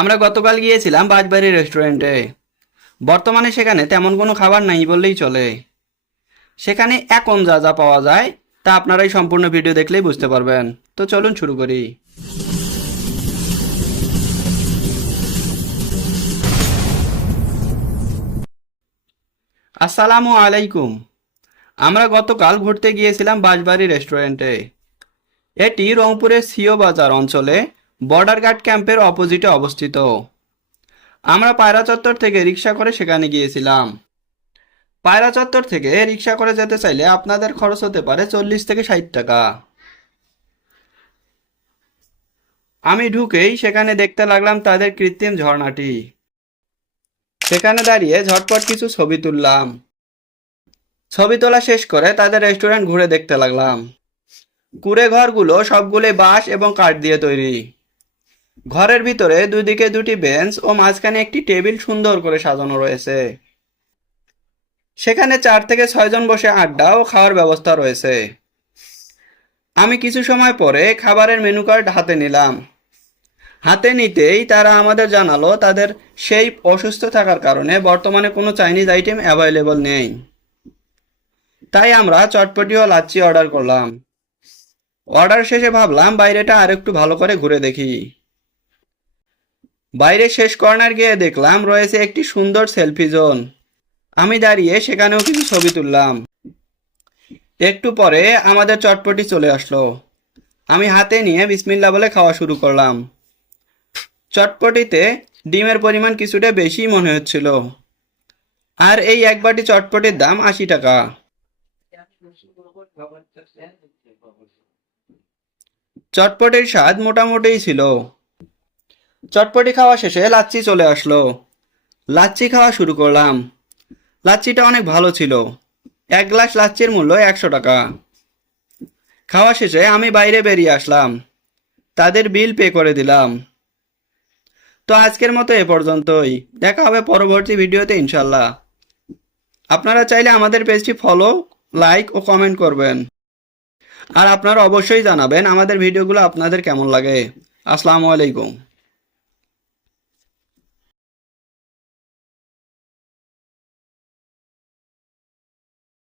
আমরা গতকাল গিয়েছিলাম বাজবাড়ি রেস্টুরেন্টে। বর্তমানে সেখানে তেমন কোনো খাবার নাই বললেই চলে। সেখানে এখন যা যা পাওয়া যায় তা আপনারাই সম্পূর্ণ ভিডিও দেখলেই বুঝতে পারবেন। তো চলুন শুরু করি। আসসালামু আলাইকুম। আমরা গতকাল ঘুরতে গিয়েছিলাম বাজবাড়ি রেস্টুরেন্টে। এটি রংপুরের সিও বাজার অঞ্চলে বর্ডার গার্ড ক্যাম্পের অপোজিটে অবস্থিত। আমরা পায়রা চত্বর থেকে রিক্সা করে সেখানে গিয়েছিলাম। পায়রা চত্বর থেকে রিক্সা করে যেতে চাইলে আপনাদের খরচ হতে পারে 40 থেকে 60 টাকা। আমি ঢুকেই সেখানে দেখতে লাগলাম তাদের কৃত্রিম ঝর্ণাটি। সেখানে দাঁড়িয়ে ঝটপট কিছু ছবি তুললাম। ছবি তোলা শেষ করে তাদের রেস্টুরেন্ট ঘুরে দেখতে লাগলাম। কুঁড়ে ঘরগুলো সবগুলোই বাঁশ এবং কাঠ দিয়ে তৈরি। ঘরের ভিতরে দুদিকে দুটি বেঞ্চ ও মাঝখানে একটি টেবিল সুন্দর করে সাজানো রয়েছে। সেখানে 4 থেকে 6 জন বসে আড্ডা ও খাওয়ার ব্যবস্থা রয়েছে। আমি কিছু সময় পরে খাবারের মেনু কার্ড হাতে নিলাম। হাতে নিতেই তারা আমাদের জানালো তাদের সেই অসুস্থ থাকার কারণে বর্তমানে কোনো চাইনিজ আইটেম অ্যাভেলেবল নেই। তাই আমরা চটপটি ও লাচ্ছি অর্ডার করলাম। অর্ডার শেষে ভাবলাম বাইরেটা আরেকটু ভালো করে ঘুরে দেখি। বাইরে শেষ কর্নার গিয়ে দেখলাম রয়েছে একটি সুন্দর সেলফি জোন। আমি দাঁড়িয়ে সেখানেও কিছু ছবি তুললাম। একটু পরে আমাদের চটপটি চলে আসলো। আমি হাতে নিয়ে বিসমিল্লাহ বলে খাওয়া শুরু করলাম। চটপটিতে ডিমের পরিমাণ কিছুটা বেশি মনে হচ্ছিল। আর এই এক বাটি চটপটির দাম 80 টাকা। চটপটির স্বাদ মোটামুটিই ছিল। চটপটি খাওয়া শেষে লাচ্ছি চলে আসলো। লাচ্ছি খাওয়া শুরু করলাম। লাচ্ছিটা অনেক ভালো ছিল। এক গ্লাস লাচ্ছির মূল্য 100 টাকা। খাওয়া শেষে আমি বাইরে বেরিয়ে আসলাম। তাদের বিল পে করে দিলাম। তো আজকের মতো এ পর্যন্তই। দেখা হবে পরবর্তী ভিডিওতে ইনশাল্লাহ। আপনারা চাইলে আমাদের পেজটি ফলো, লাইক ও কমেন্ট করবেন। আর আপনারা অবশ্যই জানাবেন আমাদের ভিডিওগুলো আপনাদের কেমন লাগে। আসসালামু আলাইকুম।